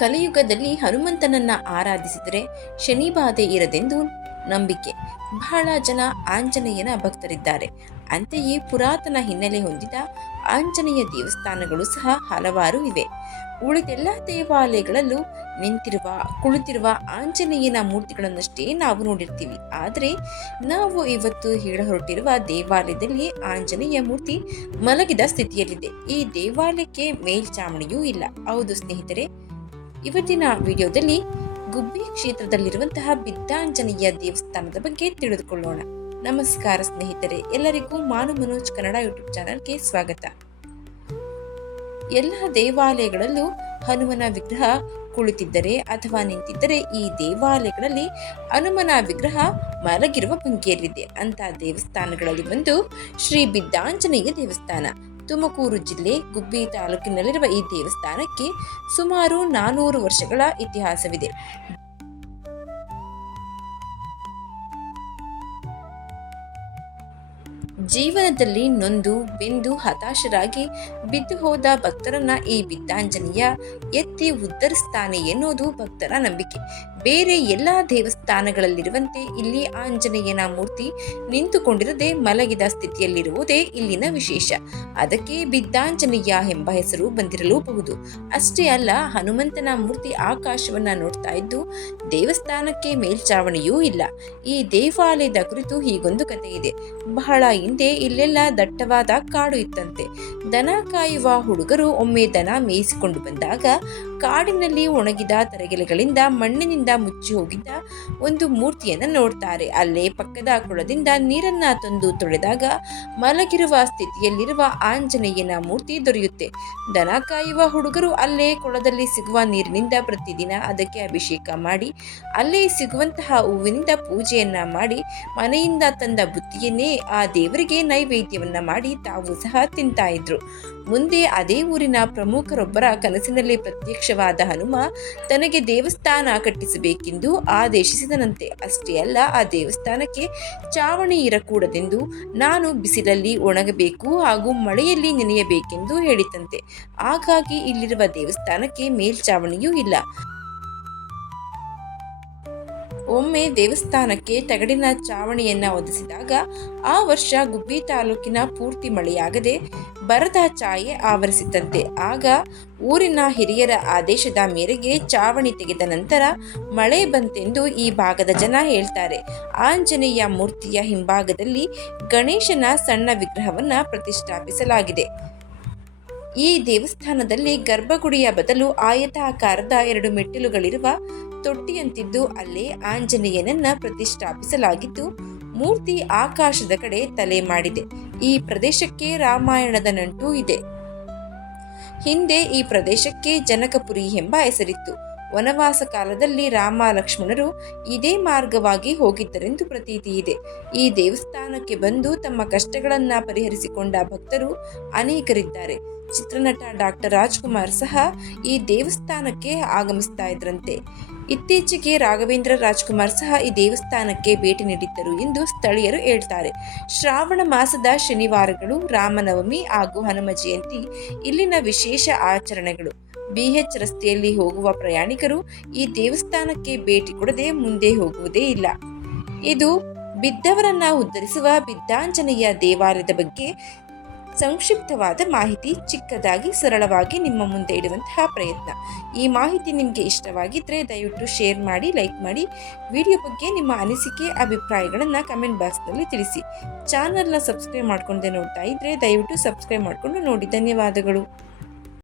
ಕಲಿಯುಗದಲ್ಲಿ ಹನುಮಂತನನ್ನ ಆರಾಧಿಸಿದರೆ ಶನಿ ಬಾಧೆ ಇರದೆಂದು ನಂಬಿಕೆ. ಬಹಳ ಜನ ಆಂಜನೇಯನ ಭಕ್ತರಿದ್ದಾರೆ. ಅಂತೆಯೇ ಪುರಾತನ ಹಿನ್ನೆಲೆ ಹೊಂದಿದ ಆಂಜನೇಯ ದೇವಸ್ಥಾನಗಳು ಸಹ ಹಲವಾರು ಇವೆ. ಉಳಿದೆಲ್ಲ ದೇವಾಲಯಗಳಲ್ಲೂ ನಿಂತಿರುವ ಕುಳಿತಿರುವ ಆಂಜನೇಯನ ಮೂರ್ತಿಗಳನ್ನಷ್ಟೇ ನಾವು ನೋಡಿರ್ತೀವಿ. ಆದರೆ ನಾವು ಇವತ್ತು ಹೇಳ ಹೊರಟಿರುವ ದೇವಾಲಯದಲ್ಲಿ ಆಂಜನೇಯ ಮೂರ್ತಿ ಮಲಗಿದ ಸ್ಥಿತಿಯಲ್ಲಿದೆ. ಈ ದೇವಾಲಯಕ್ಕೆ ಮೇಲ್ಚಾವಣಿಯೂ ಇಲ್ಲ. ಹೌದು ಸ್ನೇಹಿತರೆ, ಇವತ್ತಿನ ವಿಡಿಯೋದಲ್ಲಿ ಗುಬ್ಬಿ ಕ್ಷೇತ್ರದಲ್ಲಿರುವಂತಹ ಬಿದ್ದಾಂಜನೇಯ ದೇವಸ್ಥಾನದ ಬಗ್ಗೆ ತಿಳಿದುಕೊಳ್ಳೋಣ. ನಮಸ್ಕಾರ ಸ್ನೇಹಿತರೆ, ಎಲ್ಲರಿಗೂ ಮಾನು ಮನೋಜ್ ಕನ್ನಡ ಯೂಟ್ಯೂಬ್ ಚಾನಲ್ಗೆ ಸ್ವಾಗತ. ಎಲ್ಲ ದೇವಾಲಯಗಳಲ್ಲೂ ಹನುಮನ ವಿಗ್ರಹ ಕುಳಿತಿದ್ದರೆ ಅಥವಾ ನಿಂತಿದ್ದರೆ, ಈ ದೇವಾಲಯಗಳಲ್ಲಿ ಹನುಮನ ವಿಗ್ರಹ ಮಲಗಿರುವ ಭಂಗಿಯಲ್ಲಿದೆ. ಅಂತ ದೇವಸ್ಥಾನಗಳಲ್ಲಿ ಒಂದು ಶ್ರೀ ಬಿದ್ದಾಂಜನೇಯ ದೇವಸ್ಥಾನ. ತುಮಕೂರು ಜಿಲ್ಲೆ ಗುಬ್ಬಿ ತಾಲೂಕಿನಲ್ಲಿರುವ ಈ ದೇವಸ್ಥಾನಕ್ಕೆ ಸುಮಾರು 400 ವರ್ಷಗಳ ಇತಿಹಾಸವಿದೆ. ಜೀವನದಲ್ಲಿ ನೊಂದು ಬೆಂದು ಹತಾಶರಾಗಿ ಬಿದ್ದು ಹೋದ ಭಕ್ತರನ್ನ ಈ ಬಿದ್ದಾಂಜನೇಯ ಎತ್ತಿ ಉದ್ಧರಿಸ್ತಾನೆ ಎನ್ನುವುದು ಭಕ್ತರ ನಂಬಿಕೆ. ಬೇರೆ ಎಲ್ಲ ದೇವಸ್ಥಾನಗಳಲ್ಲಿರುವಂತೆ ಇಲ್ಲಿ ಆಂಜನೇಯನ ಮೂರ್ತಿ ನಿಂತುಕೊಂಡಿರದೆ ಮಲಗಿದ ಸ್ಥಿತಿಯಲ್ಲಿರುವುದೇ ಇಲ್ಲಿನ ವಿಶೇಷ. ಅದಕ್ಕೆ ಬಿದ್ದಾಂಜನೇಯ ಎಂಬ ಹೆಸರು ಬಂದಿರಲೂಬಹುದು. ಅಷ್ಟೇ ಅಲ್ಲ, ಹನುಮಂತನ ಮೂರ್ತಿ ಆಕಾಶವನ್ನ ನೋಡ್ತಾ ಇದ್ದು ದೇವಸ್ಥಾನಕ್ಕೆ ಮೇಲ್ಚಾವಣಿಯೂ ಇಲ್ಲ. ಈ ದೇವಾಲಯದ ಕುರಿತು ಹೀಗೊಂದು ಕಥೆ ಇದೆ. ಬಹಳ ಹಿಂದೆ ಇಲ್ಲೆಲ್ಲ ದಟ್ಟವಾದ ಕಾಡು ಇತ್ತಂತೆ. ದನ ಕಾಯುವ ಹುಡುಗರು ಒಮ್ಮೆ ದನ ಮೇಯಿಸಿಕೊಂಡು ಬಂದಾಗ ಕಾಡಿನಲ್ಲಿ ಒಣಗಿದ ತರಗೆಲೆಗಳಿಂದ ಮಣ್ಣಿನಿಂದ ಮುಚ್ಚಿ ಹೋಗಿದ್ದ ಒಂದು ಮೂರ್ತಿಯನ್ನ ನೋಡ್ತಾರೆ. ಅಲ್ಲೇ ಪಕ್ಕದ ಕೊಳದಿಂದ ನೀರನ್ನ ತಂದು ತೊಳೆದಾಗ ಮಲಗಿರುವ ಸ್ಥಿತಿಯಲ್ಲಿರುವ ಆಂಜನೇಯನ ಮೂರ್ತಿ ದೊರೆಯುತ್ತೆ. ದನ ಕಾಯುವ ಹುಡುಗರು ಅಲ್ಲೇ ಕೊಳದಲ್ಲಿ ಸಿಗುವ ನೀರಿನಿಂದ ಪ್ರತಿದಿನ ಅದಕ್ಕೆ ಅಭಿಷೇಕ ಮಾಡಿ, ಅಲ್ಲೇ ಸಿಗುವಂತಹ ಹೂವಿನಿಂದ ಪೂಜೆಯನ್ನ ಮಾಡಿ, ಮನೆಯಿಂದ ತಂದ ಬುತ್ತಿಯನ್ನೇ ಆ ದೇವರಿಗೆ ನೈವೇದ್ಯವನ್ನ ಮಾಡಿ ತಾವು ಸಹ ತಿಂತಾ ಇದ್ರು. ಮುಂದೆ ಅದೇ ಊರಿನ ಪ್ರಮುಖರೊಬ್ಬರ ಕನಸಿನಲ್ಲಿ ಪ್ರತ್ಯಕ್ಷವಾದ ಹನುಮ ತನಗೆ ದೇವಸ್ಥಾನ ಕಟ್ಟಿಸಬೇಕೆಂದು ಆದೇಶಿಸಿದನಂತೆ. ಅಷ್ಟೇ ಅಲ್ಲ, ಆ ದೇವಸ್ಥಾನಕ್ಕೆ ಚಾವಣಿ ಇರಕೂಡದೆಂದು, ನಾನು ಬಿಸಿಲಲ್ಲಿ ಒಣಗಬೇಕು ಹಾಗೂ ಮಳೆಯಲ್ಲಿ ನೆನೆಯಬೇಕೆಂದು ಹೇಳಿತಂತೆ. ಹಾಗಾಗಿ ಇಲ್ಲಿರುವ ದೇವಸ್ಥಾನಕ್ಕೆ ಮೇಲ್ಚಾವಣಿಯೂ ಇಲ್ಲ. ಒಮ್ಮೆ ದೇವಸ್ಥಾನಕ್ಕೆ ತಗಡಿನ ಚಾವಣಿಯನ್ನ ಒದಗಿಸಿದಾಗ ಆ ವರ್ಷ ಗುಬ್ಬಿ ತಾಲೂಕಿನ ಪೂರ್ತಿ ಮಳೆಯಾಗದೆ ಬರದ ಛಾಯೆ ಆವರಿಸಿತಂತೆ. ಆಗ ಊರಿನ ಹಿರಿಯರ ಆದೇಶದ ಮೇರೆಗೆ ಚಾವಣಿ ತೆಗೆದ ನಂತರ ಮಳೆ ಬಂತೆಂದು ಈ ಭಾಗದ ಜನ ಹೇಳ್ತಾರೆ. ಆಂಜನೇಯ ಮೂರ್ತಿಯ ಹಿಂಭಾಗದಲ್ಲಿ ಗಣೇಶನ ಸಣ್ಣ ವಿಗ್ರಹವನ್ನ ಪ್ರತಿಷ್ಠಾಪಿಸಲಾಗಿದೆ. ಈ ದೇವಸ್ಥಾನದಲ್ಲಿ ಗರ್ಭಗುಡಿಯ ಬದಲು ಆಯತಾಕಾರದ 2 ಮೆಟ್ಟಿಲುಗಳಿರುವ ತೊಟ್ಟಿಯಂತಿದ್ದು ಅಲ್ಲೇ ಆಂಜನೇಯನನ್ನ ಪ್ರತಿಷ್ಠಾಪಿಸಲಾಗಿದ್ದು ಮೂರ್ತಿ ಆಕಾಶದ ಕಡೆ ತಲೆ ಮಾಡಿದೆ. ಈ ಪ್ರದೇಶಕ್ಕೆ ರಾಮಾಯಣದ ನಂಟು ಇದೆ. ಹಿಂದೆ ಈ ಪ್ರದೇಶಕ್ಕೆ ಜನಕಪುರಿ ಎಂಬ ಹೆಸರಿತ್ತು. ವನವಾಸ ಕಾಲದಲ್ಲಿ ರಾಮ ಲಕ್ಷ್ಮಣರು ಇದೇ ಮಾರ್ಗವಾಗಿ ಹೋಗಿದ್ದರೆಂದು ಪ್ರತೀತಿ ಇದೆ. ಈ ದೇವಸ್ಥಾನಕ್ಕೆ ಬಂದು ತಮ್ಮ ಕಷ್ಟಗಳನ್ನ ಪರಿಹರಿಸಿಕೊಂಡ ಭಕ್ತರು ಅನೇಕರಿದ್ದಾರೆ. ಚಿತ್ರನಟ ಡಾಕ್ಟರ್ ರಾಜ್ಕುಮಾರ್ ಸಹ ಈ ದೇವಸ್ಥಾನಕ್ಕೆ ಆಗಮಿಸ್ತಾ ಇದ್ರಂತೆ. ಇತ್ತೀಚೆಗೆ ರಾಘವೇಂದ್ರ ರಾಜ್ಕುಮಾರ್ ಸಹ ಈ ದೇವಸ್ಥಾನಕ್ಕೆ ಭೇಟಿ ನೀಡಿದ್ದರು ಎಂದು ಸ್ಥಳೀಯರು ಹೇಳ್ತಾರೆ. ಶ್ರಾವಣ ಮಾಸದ ಶನಿವಾರಗಳು, ರಾಮನವಮಿ ಹಾಗೂ ಹನುಮ ಜಯಂತಿ ಇಲ್ಲಿನ ವಿಶೇಷ ಆಚರಣೆಗಳು. BH ರಸ್ತೆಯಲ್ಲಿ ಹೋಗುವ ಪ್ರಯಾಣಿಕರು ಈ ದೇವಸ್ಥಾನಕ್ಕೆ ಭೇಟಿ ಕೊಡದೆ ಮುಂದೆ ಹೋಗುವುದೇ ಇಲ್ಲ. ಇದು ಬಿದ್ದವರನ್ನ ಉದ್ಧರಿಸುವ ಬಿದ್ದಾಂಜನೇಯ ದೇವಾಲಯದ ಬಗ್ಗೆ ಸಂಕ್ಷಿಪ್ತವಾದ ಮಾಹಿತಿ, ಚಿಕ್ಕದಾಗಿ ಸರಳವಾಗಿ ನಿಮ್ಮ ಮುಂದೆ ಇಡುವಂತಹ ಪ್ರಯತ್ನ. ಈ ಮಾಹಿತಿ ನಿಮಗೆ ಇಷ್ಟವಾಗಿದ್ದರೆ ದಯವಿಟ್ಟು ಶೇರ್ ಮಾಡಿ, ಲೈಕ್ ಮಾಡಿ. ವಿಡಿಯೋ ಬಗ್ಗೆ ನಿಮ್ಮ ಅನಿಸಿಕೆ ಅಭಿಪ್ರಾಯಗಳನ್ನು ಕಮೆಂಟ್ ಬಾಕ್ಸ್ನಲ್ಲಿ ತಿಳಿಸಿ. ಚಾನಲ್ನ ಸಬ್ಸ್ಕ್ರೈಬ್ ಮಾಡ್ಕೊಂಡೆ ನೋಡ್ತಾ ಇದ್ದರೆ ದಯವಿಟ್ಟು ಸಬ್ಸ್ಕ್ರೈಬ್ ಮಾಡಿಕೊಂಡು ನೋಡಿ. ಧನ್ಯವಾದಗಳು.